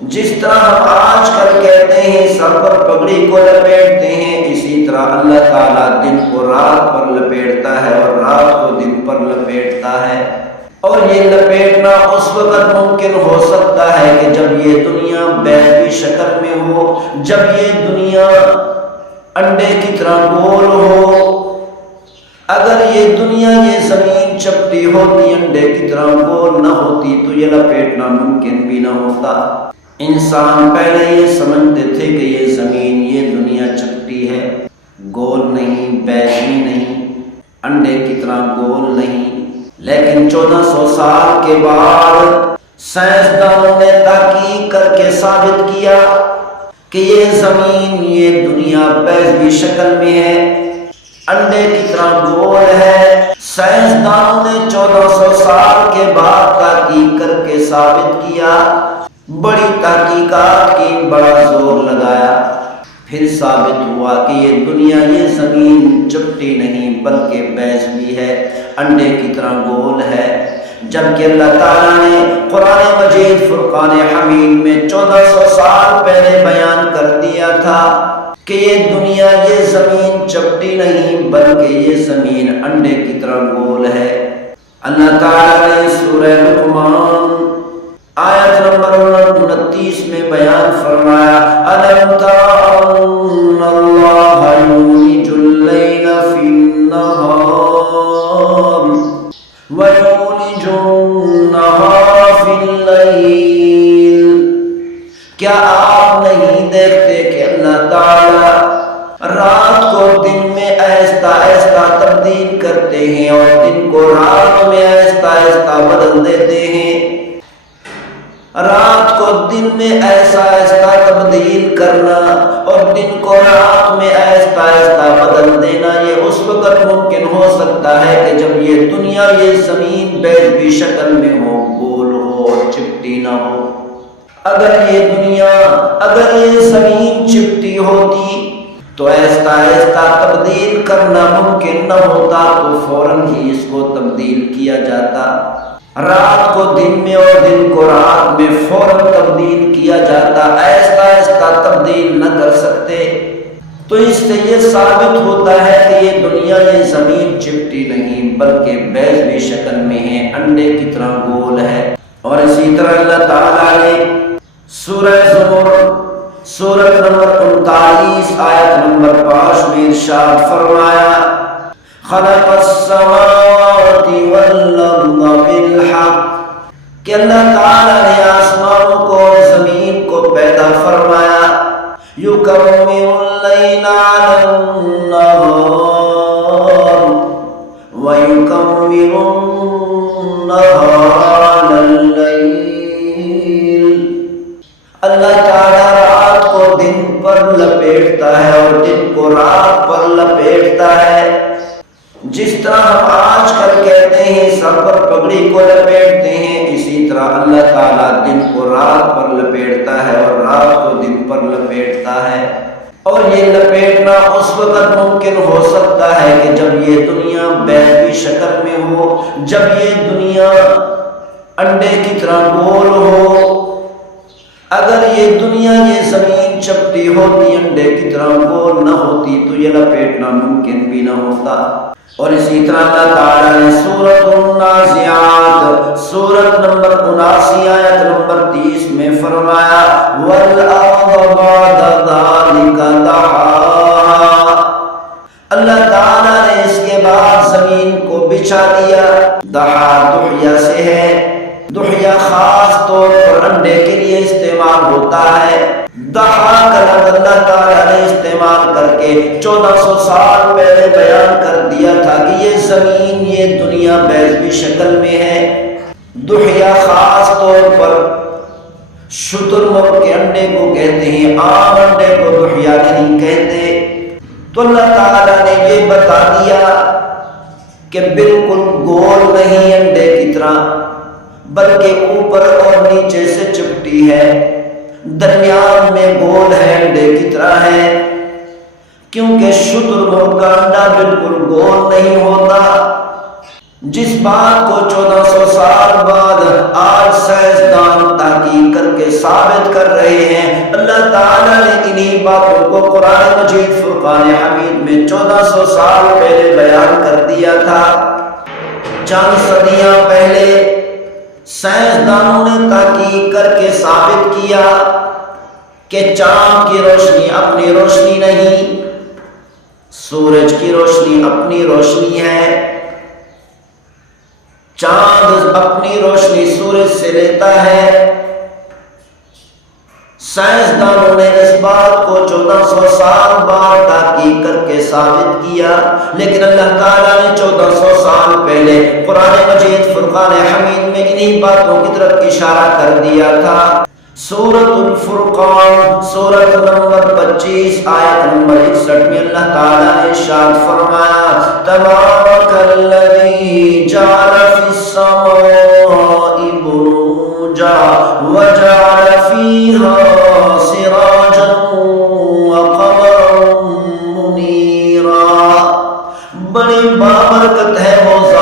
جس طرح ہم آج کل کہتے ہیں سر پر پگڑی کو لپیٹتے ہیں، اسی طرح اللہ تعالیٰ دن کو رات پر لپیٹتا ہے اور رات کو دن پر لپیٹتا ہے۔ اور یہ لپیٹنا اس وقت ممکن ہو سکتا ہے کہ جب یہ دنیا بیضوی شکل میں ہو، جب یہ دنیا انڈے کی طرح گول ہو۔ اگر یہ دنیا، یہ زمین چپٹی ہوتی، انڈے کی طرح گول نہ ہوتی تو یہ لپیٹنا ممکن بھی نہ ہوتا۔ انسان پہلے یہ سمجھتے تھے کہ یہ زمین، یہ دنیا چپٹی ہے، گول نہیں، بیضوی نہیں، انڈے کی طرح گول نہیں۔ لیکن 1400 سال کے بعد سائنسدانوں نے تحقیق کر کے ثابت کیا کہ یہ زمین، یہ دنیا بیضوی شکل میں ہے، انڈے کی طرح گول ہے۔ سائنسدانوں نے 1400 سال کے بعد تحقیق کر کے ثابت کیا، بڑی تحقیقات کی، بڑا زور لگایا، پھر ثابت ہوا کہ یہ دنیا، یہ زمین چپٹی نہیں بلکہ بیضوی ہے، انڈے کی طرح گول ہے۔ جبکہ اللہ تعالیٰ نے قرآن مجید فرقان حمید میں 1400 سال پہلے بیان کر دیا تھا کہ یہ دنیا، یہ زمین چپٹی نہیں بلکہ یہ زمین انڈے کی طرح گول ہے۔ اللہ تعالیٰ نے سورہ لقمان آیت نمبر 29 میں بیان فرمایا، أَلَمْ تَرَ أَنَّ اللَّهَ يُولِجُ اللَّيْلَ فِي النَّهَارِ وَيُولِجُ النَّهَارَ فِي اللَّيْلِ۔ کیا آپ نہیں دیکھتے کہ اللہ تعالیٰ رات کو دن میں آہستہ آہستہ تبدیل کرتے ہیں اور دن کو رات میں آہستہ آہستہ بدل دیتے ہیں؟ رات کو دن میں آہستہ آہستہ تبدیل کرنا اور دن کو رات میں آہستہ آہستہ بدل دینا، یہ اس وقت ممکن ہو سکتا ہے کہ جب یہ دنیا، یہ زمین بیضوی شکل میں ہو، گول ہو اور چپٹی نہ ہو۔ اگر یہ دنیا، اگر یہ زمین چپٹی ہوتی تو آہستہ آہستہ تبدیل کرنا ممکن نہ ہوتا، تو فوراً ہی اس کو تبدیل کیا جاتا۔ رات کو دن میں اور دن کو رات میں فوراً تبدیل کیا جاتا، آہستہ آہستہ تبدیل نہ کر سکتے۔ تو اس سے یہ ثابت ہوتا ہے کہ یہ دنیا، یہ زمین چپٹی نہیں بلکہ بیضوی شکل میں ہے، انڈے کی طرح گول ہے۔ اور اسی طرح اللہ تعالیٰ نے سورہ زمر سورت نمبر 39 آیت نمبر 5 میں ارشاد فرمایا، خلق السماوات والارض بالحق، کہ اللہ تعالیٰ نے آسمانوں کو اور زمین کو پیدا فرمایا، یکور اللیل علی النہار ویکور النہار علی اللیل۔ اللہ تعالیٰ رات کو دن پر لپیٹتا ہے اور دن کو رات پر لپیٹتا ہے۔ جس طرح ہم آج کل کہتے ہیں سر پر پگڑی کو لپیٹتے ہیں، اسی طرح اللہ تعالیٰ دن کو رات پر لپیٹتا ہے اور رات کو دن پر لپیٹتا ہے۔ اور یہ لپیٹنا اس وقت ممکن ہو سکتا ہے کہ جب یہ دنیا بیضوی شکل میں ہو، جب یہ دنیا انڈے کی طرح گول ہو۔ اگر یہ دنیا، یہ زمین چپٹی ہوتی، انڈے کی طرح گول نہ ہوتی تو یہ لپیٹنا ممکن بھی نہ ہوتا۔ اور اسی طرح اللہ تعالیٰ نے سورۃ النازعات سورت نمبر 79 آیت نمبر 30 میں فرمایا، وَالْأَرْضَ بَعْدَ ذَلِكَ دَحَاهَا۔ اللہ تعالیٰ نے اس کے بعد زمین کو بچھا دیا۔ دحا دحیہ سے ہے، دحیہ خاص طور پر انڈے کے لیے استعمال ہوتا ہے۔ دحا کا لفظ اللہ تعالیٰ نے استعمال کر کے 1400 سال پہلے بیان کر دیا تھا کہ یہ زمین، یہ دنیا بیضوی شکل میں ہے۔ دحیہ خاص طور پر شتر مرغ کے انڈے کو کہتے ہیں، عام انڈے کو دحیہ نہیں کہتے۔ تو اللہ تعالیٰ نے یہ بتا دیا کہ بالکل گول نہیں انڈے کی طرح، بلکہ اوپر اور نیچے سے چپٹی ہے، درمیان میں گول ہے، انڈے کی طرح ہے۔ کیونکہ شتر مرغ کا انڈا بالکل گول نہیں ہوتا، جس بات کو 1400 سال بعد آج سائنسدان تحقیق کر کے ثابت کر رہے ہیں، اللہ تعالیٰ نے انہی باتوں کو قرآن مجید فرقان حمید میں 1400 سال پہلے بیان کر دیا تھا۔ چند صدیاں پہلے سائنسدانوں نے تحقیق کر کے ثابت کیا کہ چاند کی روشنی اپنی روشنی نہیں، سورج کی روشنی اپنی روشنی ہے، چاند اپنی روشنی سورج سے لیتا ہے۔ سائنسدانوں نے اس بات کو 1400 سال بعد تحقیق کر کے ثابت کیا، لیکن اللہ تعالیٰ نے 1400 سال پہلے قرآن مجید فرقان حمید میں انہی باتوں کی طرف اشارہ کر دیا تھا۔ سورۃ الفرقان سورۃ نمبر 25 آیت نمبر 61 میں اللہ تعالیٰ نے ارشاد فرمایا، تبارک الذی جعل فی السماء بروجا وجعل فیہا سراجا وقمرا منیرا۔ بڑی بابرکت ہے وہ ذات